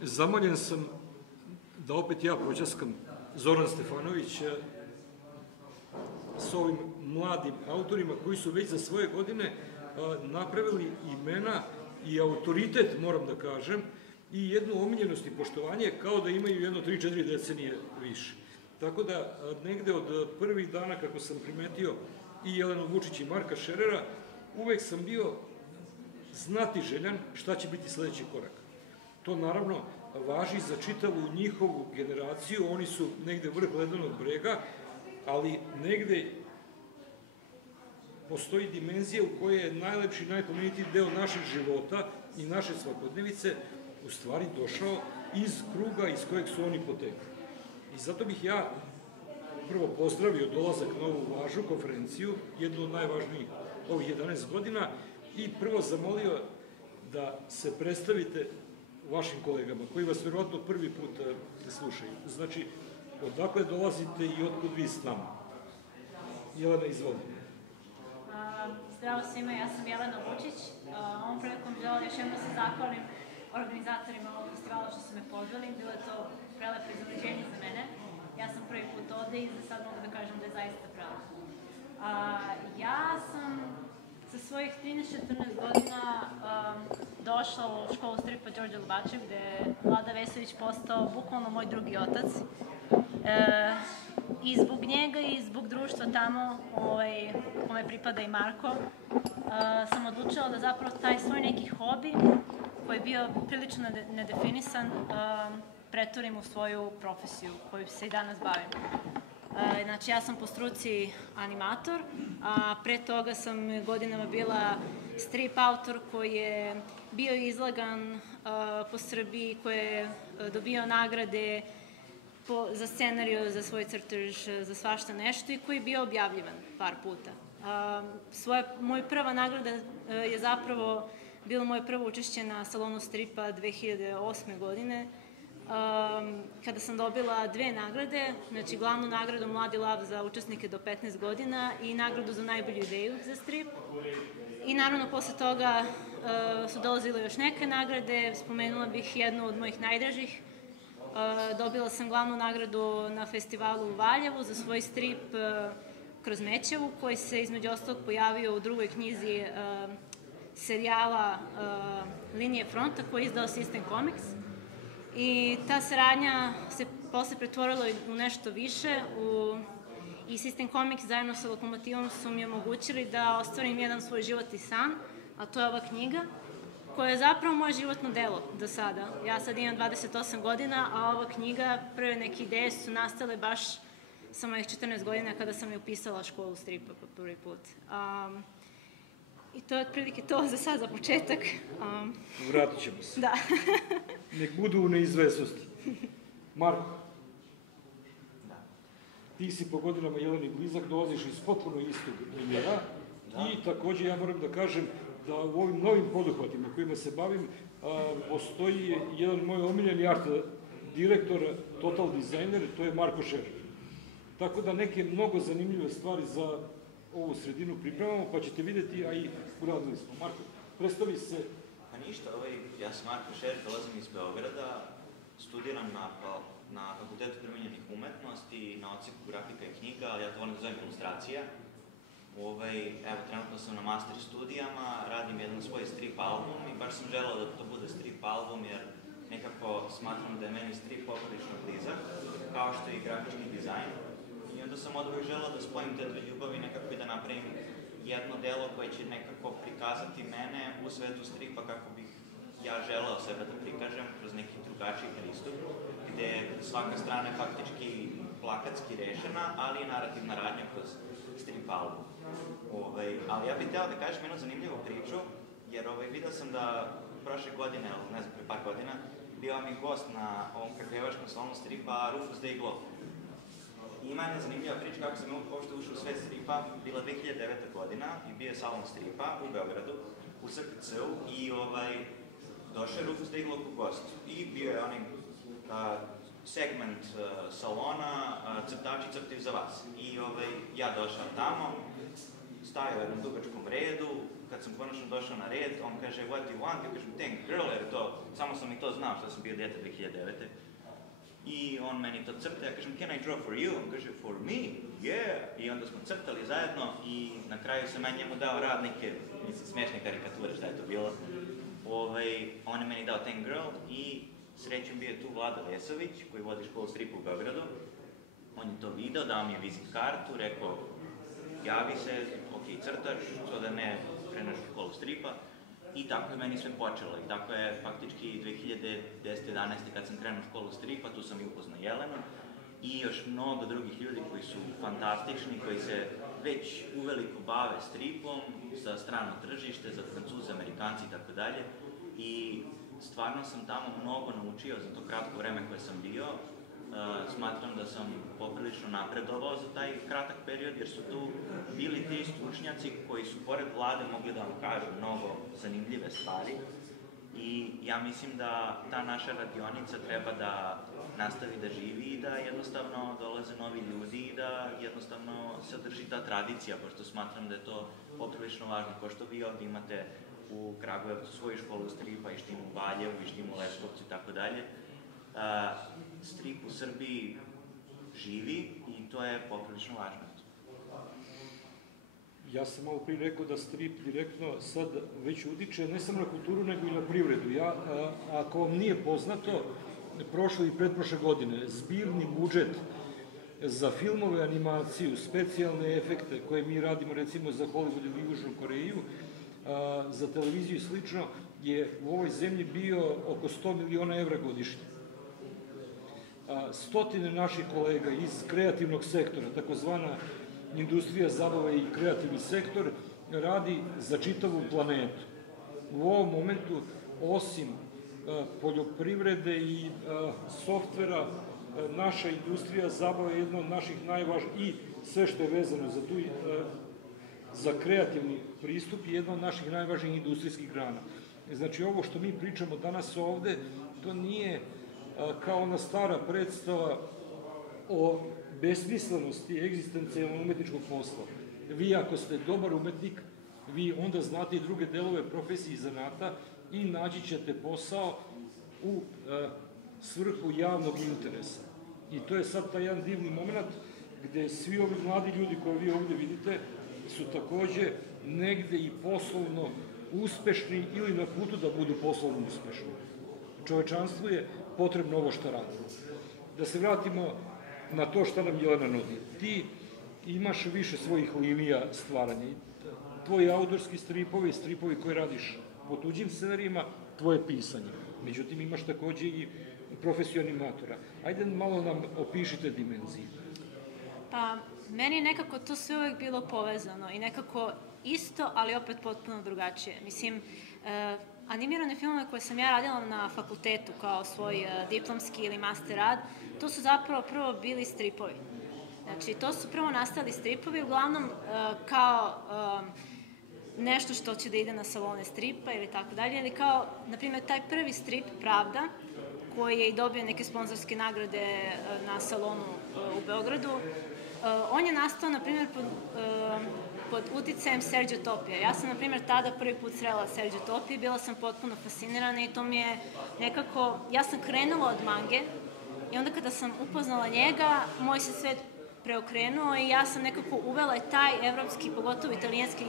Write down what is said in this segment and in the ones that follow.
zamoljen sam da opet ja pročaskam Zoran Stefanović s ovim mladim autorima koji su već za svoje godine napravili imena i autoritet, moram da kažem, i jednu omiljenost i poštovanje kao da imaju jedno 3-4 decenije više. Tako da, negde od prvih dana kako sam primetio i Jelenu Vučić i Marka Šerera, uvek sam bio znatiželjan šta će biti sledeći korak. To naravno važi za čitavu njihovu generaciju, oni su negde vrh ledenog brega, ali negde postoji dimenzija u kojoj je najlepši, najpomenitiji deo našeg života i naše svakodnevice u stvari došao iz kruga iz kojeg su oni potekli. I zato bih ja prvo pozdravio dolazak na ovu važnu konferenciju, jednu od najvažnijih ovih 11 godina, i prvo zamolio da se predstavite vašim kolegama, koji vas verovatno prvi put slušaju. Znači, odakle dolazite i otkud vi s nama? Jelena, izvolite. Zdravo svima, ja sam Jelena Vučić. Ovom prilikom želim još jednom se zahvalim organizatorima ovog festivala što su me pozvali. Bilo je to prelepo iznenađenje za mene. Ja sam prvi put ovde i za sad mogu da kažem da je zaista prelepo. Ja sam sa svojih 13-14 godina došla u školu stripa Đorđe Lubačev, gde je Vlada Vesović postao bukvalno moj drugi otac. I zbog njega i zbog društva tamo, kome pripada i Marko, sam odlučila da zapravo taj svoj neki hobi, koji je bio prilično nedefinisan, pretvorim u svoju profesiju koju se i danas bavim. Znači, ja sam po struci animator, a pre toga sam godinama bila strip autor koji je bio izlagan po Srbiji, koji je dobio nagrade za scenariju, za svoj crtež, za svašta nešto i koji je bio objavljivan par puta. Moja prva nagrada je zapravo bilo moje prvo učešće na salonu stripa 2008. godine, kada sam dobila dve nagrade, znači glavnu nagradu Mladi lav za učesnike do 15 godina i nagradu za najbolju ideju za strip. I naravno posle toga su dolazile još neke nagrade, spomenula bih jednu od mojih najdražih. Dobila sam glavnu nagradu na festivalu u Valjevu za svoj strip Kroz Mećevu, koji se između ostalog pojavio u drugoj knjizi serijala Linije fronta koji je izdao System Comics. I ta saradnja se posle pretvorila u nešto više i System Comics zajedno sa Lokomotivom su mi omogućili da ostvarim jedan svoj životni san, a to je ova knjiga, koja je zapravo moje životno delo do sada. Ja sad imam 28 godina, a ova knjiga, prve neke ideje su nastale baš sa mojih 14 godina kada sam je upisala školu stripa po prvi put. I to je otprilike to za sad, za početak. Vratit ćemo se. Da. Nek budu u neizvesnosti. Marko, ti si po godinama Jeleni blizak, dolaziš iz potpuno istog primjera i takođe ja moram da kažem da u ovim novim poduhvatima kojima se bavim postoji jedan moj omiljeni art direktor, total dizajner, to je Marko Šerer. Tako da neke mnogo zanimljive stvari za ovu sredinu pripremamo, pa ćete videti, a i uradili smo. Marko, predstavi se. Pa ništa, ja sam Marko Šerer, dolazim iz Beograda, studiram na Fakultetu primenjenih umetnosti, na odseku grafika i knjiga, ali ja to volim da zovem ilustracija. Evo, trenutno sam na master studijama, radim jedan svoj strip album i baš sam želeo da to bude strip album, jer nekako smatram da je meni strip poprilično blizak, kao što je i grafički dizajn. I onda sam odvek želeo da spojim te dve ljubavi nekako i da napravim jedno delo koje će nekako prikazati mene u svetu stripa kako bih ja želeo sebe da prikažem kroz neki drugačiji pristup, gde je svaka strana je faktički plakatski rešena, ali i narativna radnja kroz strip album. Ali ja bih hteo da kažem jednu zanimljivu priču, jer vidio sam da prošle godine, ne znam, pre par godina, bio vam i gost na ovom kragujevačkom salonu stripa Rufus Day-Glow. Ima jedna zanimljiva priča kako sam uopšte ušao u svet stripa, bila 2009. godina i bio je salon stripa u Beogradu, u SKC-u i došao je Rufus Day-Glow u gost i bio je onaj segment salona crtači crtaju za vas. I ja došao tamo, stajao u jednom dugačkom redu, kad sam konačno došao na red, on kaže what do you want, ja kažem thank girl, jer to, samo sam i to znao, znao što sam bio dete 2009. I on meni to crta, ja kažem, can I draw for you? On kaže, for me? Yeah! I onda smo crtali zajedno i na kraju sam ja njemu dao rad neke, mislim, smešne karikature, šta je to bilo. On je meni dao Tank Girl i srećom bio je tu Vlada Vesović, koji vodi školu stripa u Beogradu. On je to video, dao mi je vizit kartu, rekao, javi se, ok, crtaš, što da ne kreneš u školu stripa. I tako je meni sve počelo. I tako je faktički 2010-11. kad sam krenuo u školu stripa, tu sam i upoznao Jelenu i još mnogo drugih ljudi koji su fantastični, koji se već uveliko bave stripom za strano tržište, za Francuze, Amerikanci i tako dalje. I stvarno sam tamo mnogo naučio za to kratko vreme koje sam bio. Smatram da sam poprilično napredovao za taj kratak period, jer su tu bili ti stručnjaci koji su pored Vlade mogli da vam kažu mnogo zanimljive stvari. I ja mislim da ta naša radionica treba da nastavi da živi i da jednostavno dolaze novi ljudi i da jednostavno se održi ta tradicija, pošto smatram da je to poprilično važno. Ko što vi ovdje imate u Kragujevcu svoju školu stripa, Ištim u Valjevu, Ištim u Leskovcu i tako dalje. Strip u Srbiji živi i to je poprilično važno. Ja sam malo prije rekao da strip direktno sad već utiče ne samo na kulturu, nego i na privredu. Ako vam nije poznato, prošle i pretprošle godine zbirni budžet za filmove, animaciju, specijalne efekte koje mi radimo recimo za Hollywood ili Južnu Koreju, za televiziju i slično, je u ovoj zemlji bio oko 100 miliona evra godišnje. Stotine naših kolega iz kreativnog sektora, takozvana industrija zabave i kreativni sektor, radi za čitavu planetu. U ovom momentu, osim poljoprivrede i softvera, naša industrija zabave je jedna od naših najvažnijih, i sve što je vezano za kreativni pristup, je jedna od naših najvažnijih industrijskih grana. Znači, ovo što mi pričamo danas ovde, to nije kao ona stara predstava o besmislenosti egzistencijalnog umetničkog posla. Vi ako ste dobar umetnik, vi onda znate i druge delove profesije i zanata i naći ćete posao u svrhu javnog interesa. I to je sad taj jedan divni moment gde svi ovi mladi ljudi koje vi ovde vidite su takođe negde i poslovno uspešni ili na putu da budu poslovno uspešni. Čovečanstvu je potrebno ovo što radimo. Da se vratimo na to što nam Jelena nudi. Ti imaš više svojih linija stvaranja. Tvoji autorski stripovi, stripovi koje radiš po tuđim scenarijima, tvoje pisanje. Međutim, imaš takođe i profesiju animatora. Ajde malo nam opišite dimenzije. Pa, meni je nekako to sve uvek bilo povezano i nekako isto, ali opet potpuno drugačije. Mislim, animirane filmove koje sam ja radila na fakultetu kao svoj diplomski ili master rad, to su zapravo prvo bili stripovi. Znači, to su prvo nastali stripovi, uglavnom kao nešto što će da ide na salone stripa ili tako dalje, ili kao, na primjer, taj prvi strip Pravda, koji je i dobio neke sponzorske nagrade na salonu u Beogradu, on je nastao, na primjer, pod uticajem Serđa Topija. Ja sam, na primjer, tada prvi put srela Serđa Topija i bila sam potpuno fascinirana i to mi je nekako... Ja sam krenula od mange i onda kada sam upoznala njega, moj se svet preokrenuo i ja sam nekako uvela taj evropski, pogotovo italijanski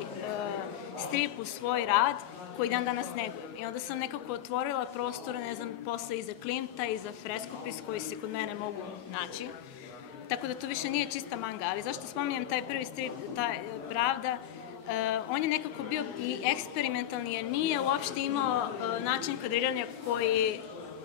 strip u svoj rad, koji dan danas negujem. I onda sam nekako otvorila prostor, ne znam, posle i za Klimta i za Freskopis koji se kod mene mogu naći. Tako da to više nije čista manga, ali zašto spominjem taj prvi strip, taj Pravda, on je nekako bio i eksperimentalni, jer nije uopšte imao način kadriranja koji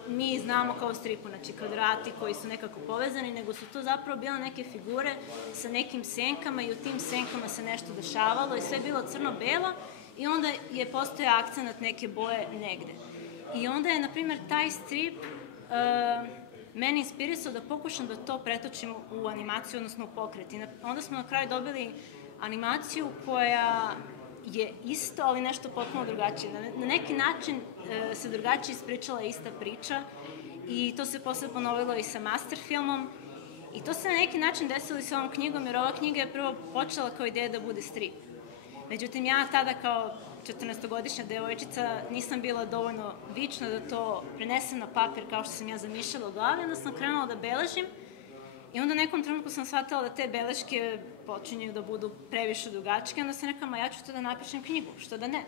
mi znamo kao stripu, znači kvadrati koji su nekako povezani, nego su to zapravo bile neke figure sa nekim senkama i u tim senkama se nešto dešavalo i sve je bilo crno-belo i onda je postojao akcenat neke boje negde. I onda je, na primjer, taj strip meni inspirisao da pokušam da to pretočim u animaciju, odnosno u pokret. I onda smo na kraju dobili animaciju koja je isto, ali nešto potpuno drugačije. Na neki način se drugačije ispričala ista priča i to se posle ponovilo i sa master filmom. I to se na neki način desilo i sa ovom knjigom, jer ova knjiga je prvo počela kao ideja da bude strip. Međutim, ja tada kao 14-godišnja devojčica, nisam bila dovoljno vična da to prenesem na papir kao što sam ja zamišljala u glavi, onda sam krenula da beležim i onda nekom trenutku sam shvatila da te beleške počinju da budu previše dugačke, onda sam rekla, ma ja ću to da napišem knjigu, što da ne.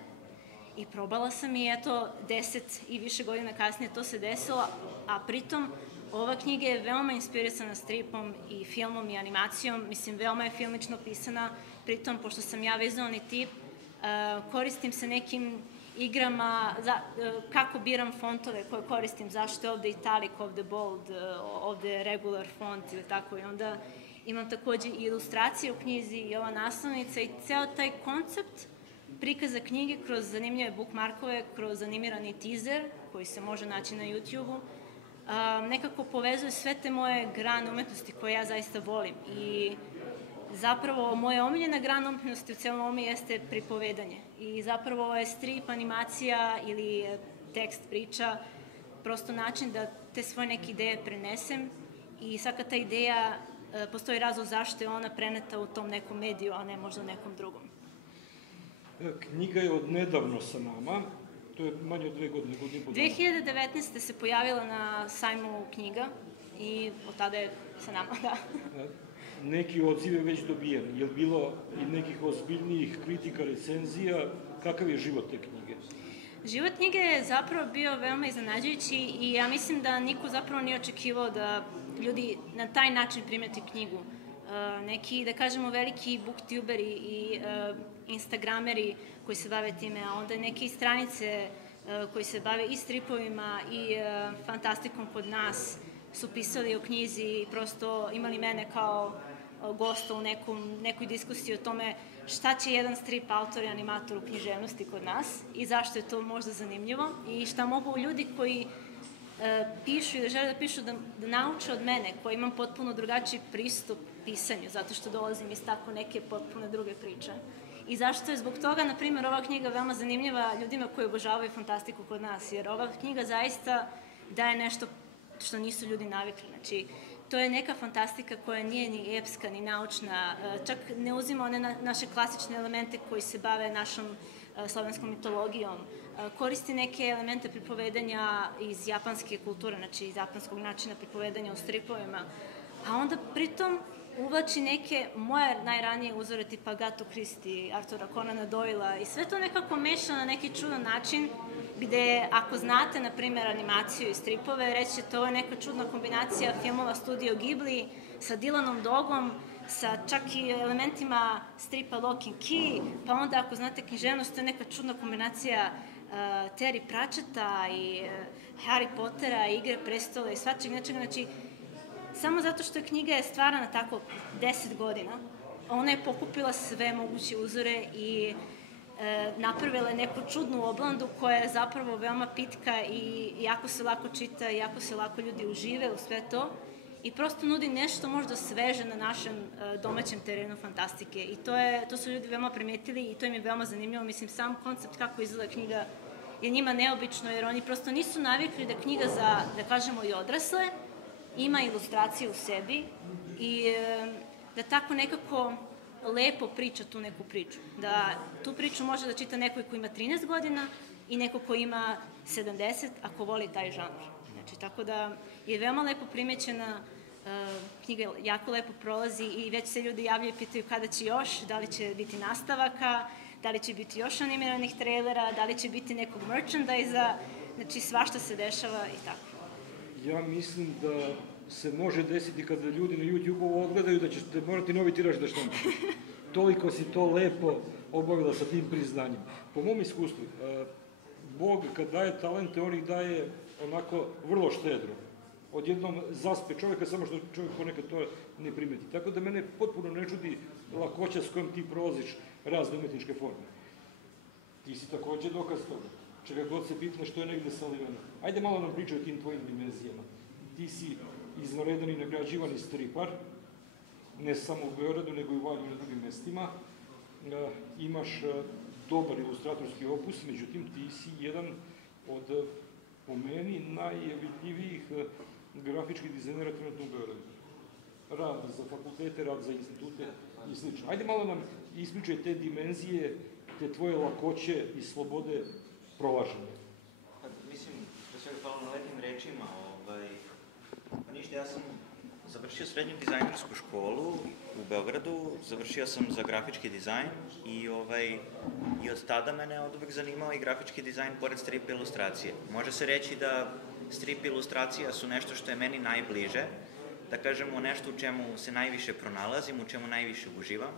I probala sam i eto, 10 i više godina kasnije to se desilo, a pritom ova knjiga je veoma inspirisana stripom i filmom i animacijom, mislim, veoma je filmično pisana, pritom, pošto sam ja vizualni tip, koristim se nekim igrama, kako biram fontove koje koristim, zašto je ovde italic, ovde bold, ovde regular font ili tako, i onda imam takođe i ilustracije u knjizi i ova naslovnica i ceo taj koncept prikaza knjige kroz zanimljive bookmarkove, kroz animirani teaser koji se može naći na YouTube-u, nekako povezuje sve te moje grane umetnosti koje ja zaista volim. I zapravo moja omiljena grana umetnosti u celom ovome jeste pripovedanje. I zapravo ovo je strip, animacija ili tekst priča, prosto način da te svoje neke ideje prenesem i svaka ta ideja, postoji razlog zašto je ona preneta u tom nekom mediju, a ne možda nekom drugom. Knjiga je od nedavno sa nama, to je manje od 2 godine, godinu i po dana. 2019. se pojavila na sajmu knjiga i od tada je sa nama, da. Neki odziv je već dobijen. Je li bilo i nekih ozbiljnijih kritika, recenzija? Kakav je život te knjige? Život knjige je zapravo bio veoma iznenađujući i ja mislim da niko zapravo nije očekivao da ljudi na taj način primeti knjigu. Neki, da kažemo, veliki booktuberi i instagrameri koji se bave time, a onda neke stranice koji se bave i stripovima i fantastikom kod nas su pisali o knjizi i prosto imali mene kao gosta u nekoj diskusiji o tome šta će jedan strip autor i animator u književnosti kod nas i zašto je to možda zanimljivo i šta mogu ljudi koji pišu i da žele da pišu da nauče od mene, koji imam potpuno drugačiji pristup pisanju, zato što dolazim iz tako neke potpuno druge priče. I zašto je zbog toga, na primjer, ova knjiga veoma zanimljiva ljudima koji obožavaju fantastiku kod nas, jer ova knjiga zaista daje nešto što nisu ljudi navikli. Znači, to je neka fantastika koja nije ni epska, ni naučna, čak ne uzima one naše klasične elemente koji se bave našom slovenskom mitologijom, koristi neke elemente pripovedanja iz japanske kulture, znači iz japanskog načina pripovedanja u stripovima, a onda pritom uvlači neke moje najranije uzore tipa Agatha Christie, Artura Conana Doylea i sve to nekako meša na neki čudan način gde ako znate, na primjer, animaciju i stripove, reći to je neka čudna kombinacija filmova Studio Ghibli sa Dylanom Dogom, sa čak i elementima stripa Lock and Key, pa onda ako znate književnost, to je neka čudna kombinacija Terry Pratchetta i Harry Pottera, Igre prestola i svačeg nečega, znači samo zato što je knjiga stvarana tako 10 godina, ona je pokupila sve moguće uzore i napravila je neku čudnu oblandu koja je zapravo veoma pitka i jako se lako čita, jako se lako ljudi užive u sve to i prosto nudi nešto možda sveže na našem domaćem terenu fantastike i to su ljudi veoma primetili i to im je veoma zanimljivo. Mislim, sam koncept kako izgleda knjiga je njima neobično jer oni prosto nisu navikli da knjiga za, da kažemo, i odrasle ima ilustracije u sebi i da tako nekako lepo priča tu neku priču. Da tu priču može da čita neko ko ima 13 godina i neko ko ima 70, ako voli taj žanr. Znači, tako da je veoma lepo primećena, knjiga jako lepo prolazi i već se ljudi javljaju i pitaju kada će još, da li će biti nastavaka, da li će biti još animiranih trailera, da li će biti nekog merchandise-a, znači svašta se dešava i tako. Ja mislim da se može desiti kada ljudi na YouTube-u odgledaju da ćete morati novi tiraž da štampaš. Toliko si to lepo obavila sa tim priznanjem. Po mom iskustvu, Bog kad daje talente, on ih daje onako vrlo štedro. Odjednom zaspe čoveka, samo što čovjek ponekad to ne primeti. Tako da mene potpuno ne čudi lakoća s kojom ti prolaziš razne umetničke forme. Ti si takođe dokaz toga. Čega god se pitne što je negde saliveno. Ajde malo nam pričaj o tim tvojim dimenzijama. Ti si izvanredan i nagrađivani stripar, ne samo u Beogradu, nego i u Valju i na drugim mestima. Imaš dobar ilustratorski opus, međutim ti si jedan od, po meni, najvidljivijih grafičkih dizajnera trenutno u Beogradu. Rad za fakultete, rad za institute i sl. Ajde malo nam ispričaj te dimenzije te tvoje lakoće i slobode prolaženja? Mislim, pre svega hvala na lepim rečima. Pa ništa, ja sam završio srednju dizajnersku školu u Beogradu, završio sam za grafički dizajn i od tada mene od uvek zanimao i grafički dizajn pored strip ilustracije. Može se reći da strip ilustracija su nešto što je meni najbliže, da kažemo nešto u čemu se najviše pronalazim, u čemu najviše uživam,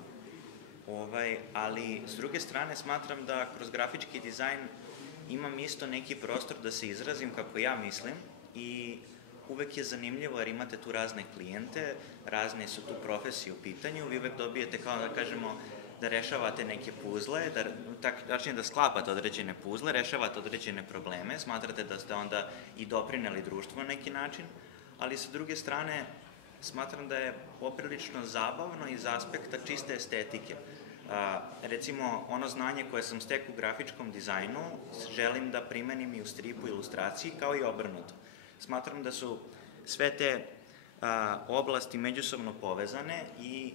ali s druge strane smatram da kroz grafički dizajn imam isto neki prostor da se izrazim kako ja mislim i uvek je zanimljivo jer imate tu razne klijente, razne su tu profesije u pitanju, vi uvek dobijete kao da kažemo da rešavate neke puzle, tačnije da sklapate određene puzle, rešavate određene probleme, smatrate da ste onda i doprineli društvu na neki način, ali sa druge strane smatram da je poprilično zabavno iz aspekta čiste estetike. Recimo, ono znanje koje sam stekao u grafičkom dizajnu želim da primenim i u stripu i ilustraciji, kao i obrnuto. Smatram da su sve te oblasti međusobno povezane i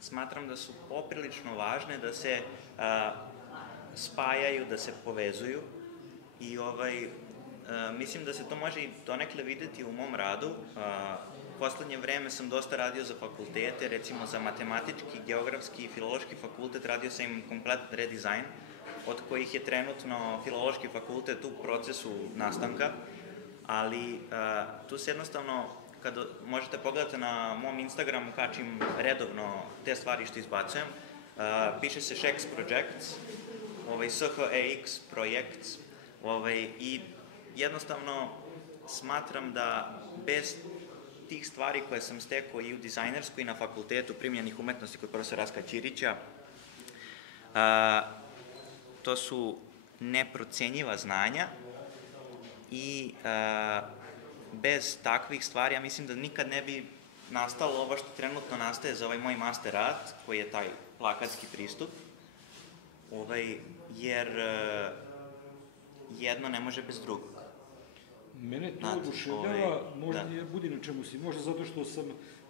smatram da su poprilično važne da se spajaju, da se povezuju i mislim da se to može i donekle videti u mom radu. U poslednje vreme sam dosta radio za fakultete, recimo za matematički, geografski i filološki fakultet radio sam im kompletan redizajn, od kojih je trenutno filološki fakultet u procesu nastanka, ali tu se jednostavno, kada možete pogledati na mom Instagramu, kačim redovno te stvari što izbacujem, piše se Shex Projects, SHEX Projects, i jednostavno smatram da bez tih stvari koje sam stekao i u dizajnerskoj i na fakultetu primjenih umetnosti kod profesora Rastka Ćirića, to su neprocenjiva znanja i bez takvih stvari ja mislim da nikad ne bi nastalo ovo što trenutno nastaje za ovaj moj master rad, koji je taj plakatski pristup, jer jedno ne može bez drugog. Mene to oduševljava, možda ne budi na čemu si, možda zato što sam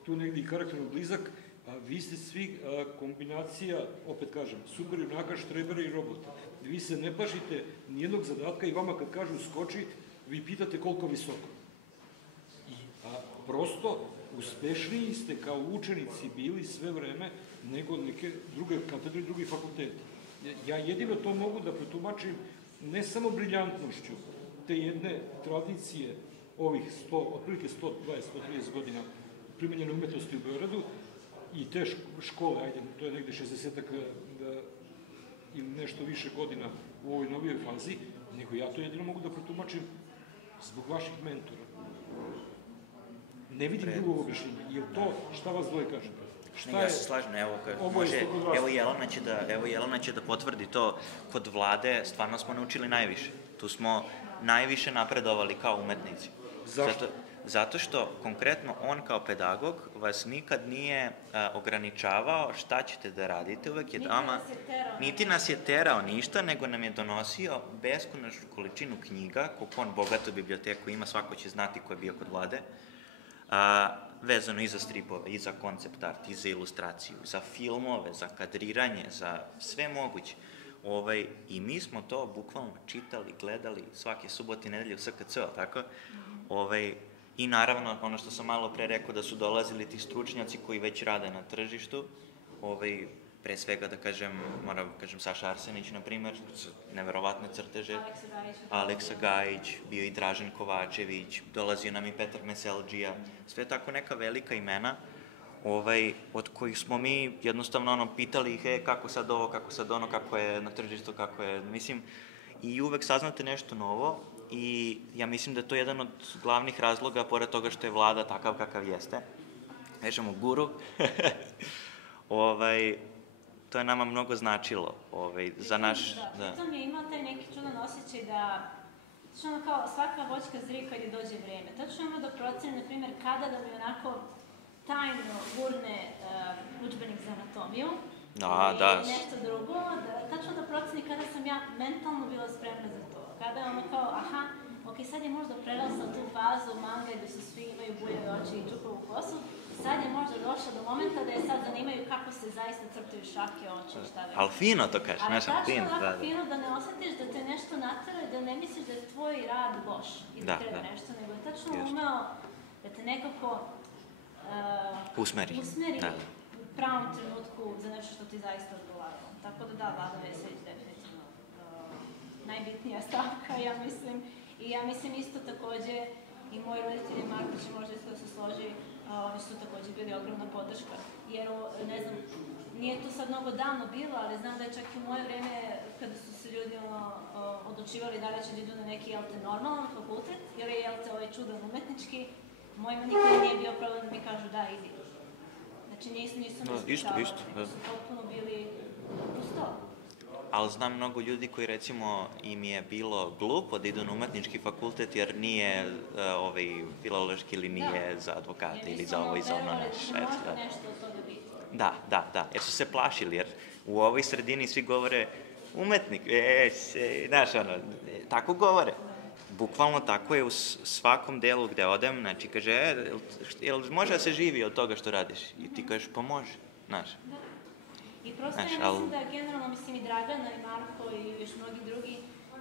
tu negdje i karakterno blizak, a vi ste svi kombinacija, opet kažem, super junaka, štrebera i robota. Vi se ne plašite nijednog zadatka i vama kad kažu skoči, vi pitate koliko visoko. I prosto uspešniji ste kao učenici bili sve vreme nego neke druge katedre i drugi fakulteti. Ja jedino to mogu da protumačim ne samo briljantnošću te jedne tradicije ovih otprilike 120-130 godina primenjene umetnosti u Beogradu i te škole, ajde, to je negde 60-ak ili nešto više godina u ovoj novijoj fazi, nego ja to jedino mogu da protumačim zbog vaših mentora. Ne vidim drugog objašnjenja. Je li to šta vas dvoje kažete? Ja se slažem, evo Jelena će da potvrdi to. Kod Vlade stvarno smo naučili najviše. Tu smo najviše napredovali kao umetnici. Zašto? Zato što konkretno on kao pedagog vas nikad nije ograničavao šta ćete da radite, uvek je dama... Niti nas je terao ništa, nego nam je donosio beskonačnu količinu knjiga, koliko on bogatu biblioteku ima, svako će znati ko je bio kod Vlade, vezano i za stripove, i za koncept art, i za ilustraciju, za filmove, za kadriranje, za sve moguće. I mi smo to bukvalno čitali, gledali svake subote i nedelje u SKC, tako? I naravno, ono što sam malo pre rekao, da su dolazili ti stručnjaci koji već rade na tržištu, pre svega da kažem, moram kažem Saša Arsenić, na primer, neverovatne crteže, Aleksa Gajić, bio i Dražen Kovačević, dolazio nam i Petar Meselđija, sve tako neka velika imena, od kojih smo mi jednostavno pitali ih, kako sad ovo, kako sad ono, kako je na tržištu, kako je, mislim, i uvek saznate nešto novo i ja mislim da je to jedan od glavnih razloga, pored toga što je Vlada takav kakav jeste, kažemo guru, to je nama mnogo značilo za naš... Pritom je imao taj neki čudan osjećaj da tačno kao svaka voćka zri kad je dođe vreme. Tačno ima da procene, na primjer, kada da mi onako tajno gurne udžbenik za anatomiju ili nešto drugo, tačno da proceni kada sam ja mentalno bila spremna za to. Kada je ono kao, aha, ok, sad je možda prelazila tu fazu manga gde su svi imaju bujave oči i čupavu kosu, sad je možda došlo do momenta da je sad zanimaju kako se zaista crtaju šake, oči i šta već. Ali fino to kažeš, Ali znaš, fino, tačno da, ovako da. fino da ne osjetiš da te nešto natera i da ne misliš da je tvoj rad loš i da treba nešto, nego je tačno umeo da te nekako usmeri u pravom trenutku za nešto što ti zaista odgovaralo. Tako da Vlado Vesović definitivno najbitnija stavka, ja mislim. I ja mislim isto takođe, i moji roditelji, Marko će možda isto da se složi, oni su takođe bili ogromna podrška. Jer, ne znam, nije to sad mnogo davno bilo, ali znam da je čak i u moje vreme, kada su se ljudi odlučivali da li će da idu na neki, normalan fakultet, jer je, ovaj čudan umetnički, mojima nikada nije bio problem da mi kažu da, idi. Znači, nisu me ispitavali, nego su potpuno bili uz to. Ali znam mnogo ljudi koji, recimo, im je bilo glupo da idu na umetnički fakultet jer nije filološki ili nije za advokata ili za ovo i za ono nešto. Možda nešto od toga biti. Da, jer su se plašili, jer u ovoj sredini svi govore umetnik, znaš, tako govore. Bukvalno tako je u svakom delu gde odem, znači kaže, jel može da se živi od toga što radiš? I ti kažeš, pa može, znaš. I prosto ja mislim da generalno, mislim i Dragana i Marko i još mnogi drugi,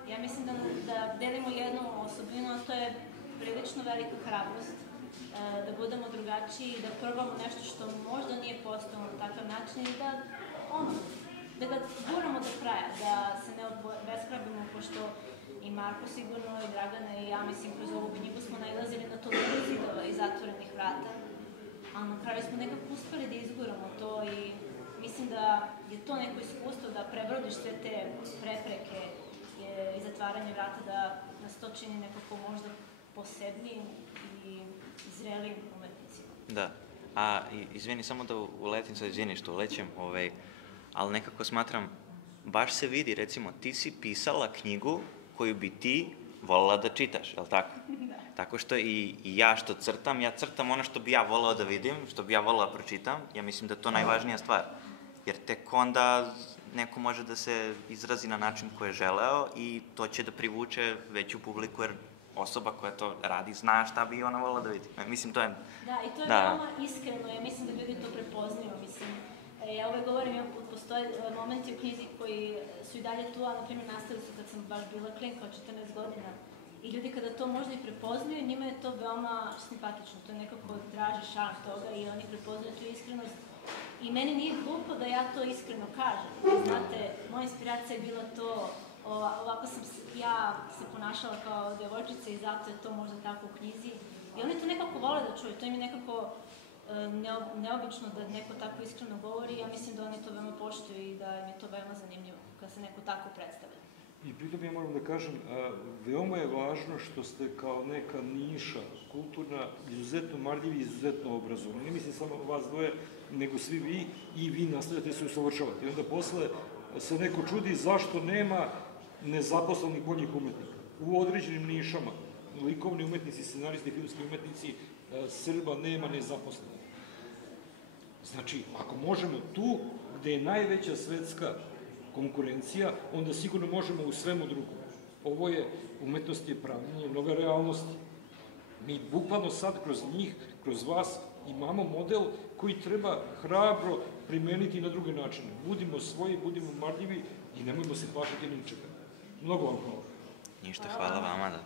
ja mislim da delimo jednu osobinu, a to je prilično velika hrabrost, da budemo drugačiji, da probamo nešto što možda nije postojalo na takav način i da ga guramo do kraja, da se ne obeshrabimo, pošto i Marko sigurno, i Dragana i ja, mislim, kroz ovu knjigu smo nailazili na toliko zidova i zatvorenih vrata, a na kraju smo nekako uspeli da izguramo to i mislim da je to neko iskustvo da prebrodiš sve te prepreke i zatvaranje vrata, da nas to čini nekako možda posebnijim i zrelim umetnicima. Da, izvini, samo da uletim, sad izvini što ulećem, ali nekako smatram, baš se vidi, recimo, ti si pisala knjigu koju bi ti volila da čitaš, je li tako? Da. Tako što i ja što crtam, ja crtam ono što bi ja volila da vidim, što bi ja volila da pročitam, ja mislim da je to najvažnija stvar. Jer tek onda neko može da se izrazi na način koji je želeo i to će da privuče veću publiku, jer osoba koja to radi zna šta bi ona volila da vidi. Mislim, to je... Da, i to je veoma iskreno, ja mislim da ljudi to prepoznaju, mislim. Ja uvek govorim, postoje momenti u knjizi koji su i dalje tu, a na primjer nastali su kad sam baš bila klinka od 14 godina. I ljudi kada to možda i prepoznaju, njima je to veoma simpatično, to je nekako draži šarm toga i oni prepoznaju tu iskrenost. I meni nije glupo da ja to iskreno kažem. Znate, moja inspiracija je bila to, ovako sam ja se ponašala kao devojčica i zato je to možda tako u knjizi. I oni to nekako vole da čuju, to im je nekako neobično da neko tako iskreno govori. Ja mislim da oni to veoma poštuju i da im je to veoma zanimljivo kad se neko tako predstavlja. I pritom ja moram da kažem, veoma je važno što ste kao neka niša kulturna, izuzetno marljivi i izuzetno obrazovani. Ne mislim samo vas dvoje, nego svi vi i vi nastavljate se usavršavati. I onda posle se neko čudi zašto nema nezaposlenih boljih umetnika. U određenim nišama, likovni umetnici, scenaristi, filmski umetnici, Srba nema nezaposlenih. Znači, ako možemo tu, gde je najveća svetska konkurencija, onda sigurno možemo u svemu drugom. Ovo je, umetnost je pravljenje nove realnosti. Mi bukvalno sad kroz njih, kroz vas, imamo model koji treba hrabro primeniti na druge načine. Budimo svoji, budimo marljivi i nemojmo se plašiti ničega. Mnogo vam hvala. Ništa, hvala vama da.